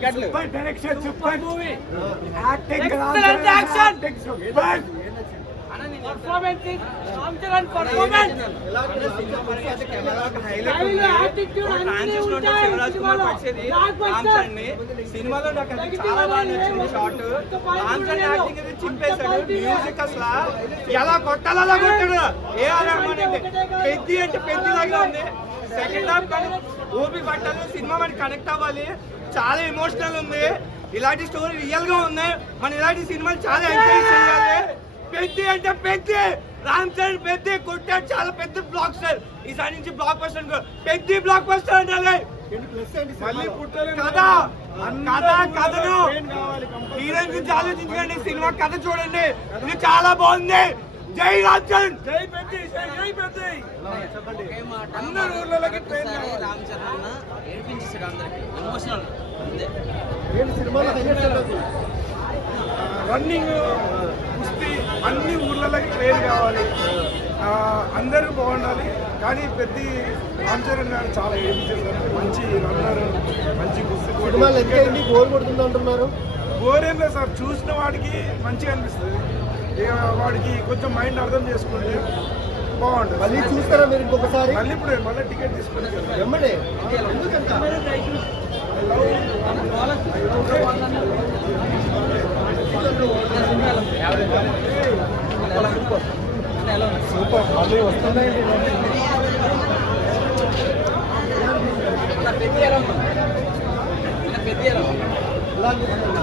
Super direction, super movie. Acting, excellent action. Super. Performance is Ram Charan performance. సినిమాలో నాకు అది చాలా బాగా నచ్చింది షాట్. రామ్ చరణ్ యాక్టింగ్ అది చింపేశాడు. మ్యూజిక్ అసలు ఎలా కొట్టాలో అలా కొట్టాడు. ఏఆర్ రెహమాన్ అంటే పెద్ది లాగా ఉంది. సెకండ్ హాఫ్ కానీ ఓపి పట్టాలి. సినిమా మనకి కనెక్ట్ అవ్వాలి. చాలా ఎమోషనల్ ఉంది. ఇలాంటి స్టోరీ రియల్ గా ఉన్నాయి. మనం ఇలాంటి సినిమాలు చాలా ఎంకరేజ్ చేయాలి. పెద్ది అంటే పెద్ది, రామ్ చరణ్ పెద్ది కొట్టాడు. చాలా పెద్ద బ్లాక్ స్టార్. ఈసారి నుంచి blockbuster Peddi blockbuster ఉండాలి. కథను హీరోయిన్ గురించి ఆలోచించండి. సినిమా కథ చూడండి. ఇది చాలా బాగుంది. జై రామ్ చరణ్. జై పెద్ది, జై పెద్ది. అందరూ ఊర్లలోకి ట్రైన్ రామ్ చరణ్ ఏడిపించేసాడు అందరికి. ఎమోషనల్ రన్నింగ్, కుస్తీ అన్ని ఊర్లలోకి ట్రైన్ కావాలి. అందరూ బాగుండాలి. కానీ పెద్ద రామ్ చరణ్ గారు చాలా ఏడిపించేసారు. మంచి రన్నర్, మంచి కుస్తీ. బోర్ కొడుతుంది అంటున్నారు. బోర్ ఏం లేదు సార్, చూసిన వాడికి మంచిగా అనిపిస్తుంది. వాడికి కొంచెం మైండ్ అర్థం చేసుకుంటే బాగుంటుంది. మళ్ళీ చూస్తారా మీరు ఇంకొకసారి? మళ్ళీ టికెట్ తీసుకుంటారు. ఎమ్మడే ఎందుకంత సూపర్ మళ్ళీ వస్తున్నాయండి. పెద్ద